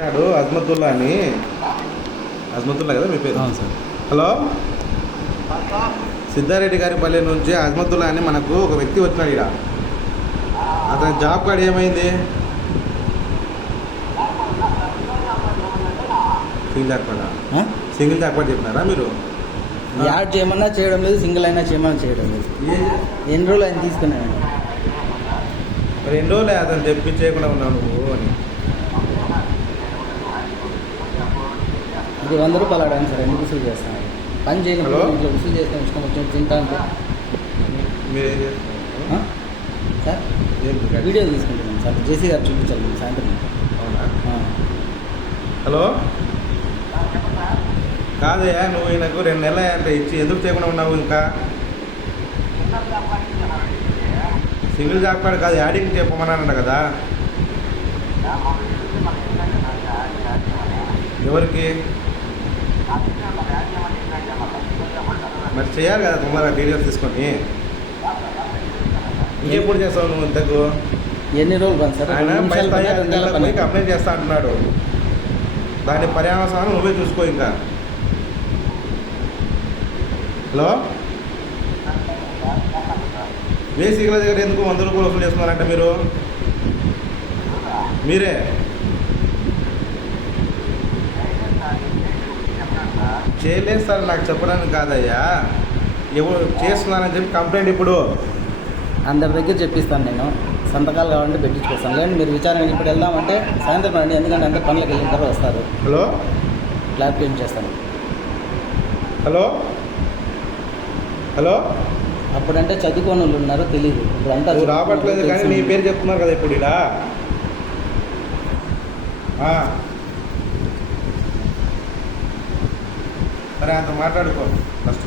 నాడు అజ్మతుల్లా అని అజ్మతుల్లా కదా మీ పేరు? అవును సార్. హలో, సిద్ధారెడ్డి గారి పల్లె నుంచి అజ్మతుల్లా అని మనకు ఒక వ్యక్తి వచ్చినాడు ఇక్కడ. అతని జాబ్ కార్డ్ ఏమైంది? సింగిల్ జాబ్ కార్డా? సింగిల్ జాబ్ కార్డ్ చెప్పినారా మీరు? యాడ్ చేయమన్నా చేయడం లేదు, సింగిల్ అయినా చేయమన్నా చేయడం లేదు. ఎన్ని రోజులు ఆయన తీసుకున్నాను. మరి ఎన్ని రోజులే అతను తెప్పించేయకుండా ఉన్నావు నువ్వు అని. ఇది 100 రూపాయలు అడగాను సార్, ఎందుకు వసూలు చేస్తాను? పని చేయకుండా ఇంట్లో వసూలు చేస్తాను, ఇష్టం వచ్చిన తింటా అంటే. మీరేం చేస్తున్నారు సార్? ఏం వీడియో తీసుకుంటున్నాను సార్, జేసీ గారు చూపించాలి సాయంత్రం. అవునా? హలో, కాదయ్యా, నువ్వు ఈయనకు 2 నెలలు అంటే ఇచ్చి ఎందుకు చేయకుండా ఉన్నావు ఇంకా? సింగిల్ జాబ్ కార్డ్ కాదు, యాడింగ్ చెప్పమన్నానంట కదా. ఎవరికి? మరి చేయాలి కదా తొందరగా డీటెయిల్స్ తీసుకొని. ఇంకెప్పుడు చేస్తావు నువ్వు ఇంతకు? ఎన్ని రోజులు పని సార్? ఆయన పై స్థాయి అధికారులకు పోయి కంప్లైంట్ చేస్తా అంటున్నాడు. దాని పర్యావసానం నువ్వే చూసుకో ఇంకా. హలో, బేసిక్ల దగ్గర ఎందుకు 100 రూపాయలు వసూలు చేస్తున్నారంటే మీరు? మీరే చేయలేదు సార్, నాకు చెప్పడానికి కాదయ్యా, ఎవరు చేస్తున్నారని చెప్పి కంప్లైంట్. ఇప్పుడు అందరి దగ్గర చెప్పిస్తాను, నేను సంతకాలు కావాలంటే పెట్టించుకొస్తాను. లేదంటే మీరు విచారణ ఇప్పుడు వెళ్దామంటే సాయంత్రం రండి, ఎందుకంటే అందరు పనులకు వెళ్ళిన తర్వాత వస్తారు. హలో, క్లారిఫికేషన్ చేస్తాను. హలో, హలో, అప్పుడంటే చదువుకోని వాళ్ళు ఉన్నారు, తెలియదు. ఇప్పుడు అంతా నువ్వు రావట్లేదు కానీ నీ పేరు చెప్తున్నారు కదా ఇప్పుడు ఇలా. సరే, అంత మాట్లాడుకో ఫస్ట్.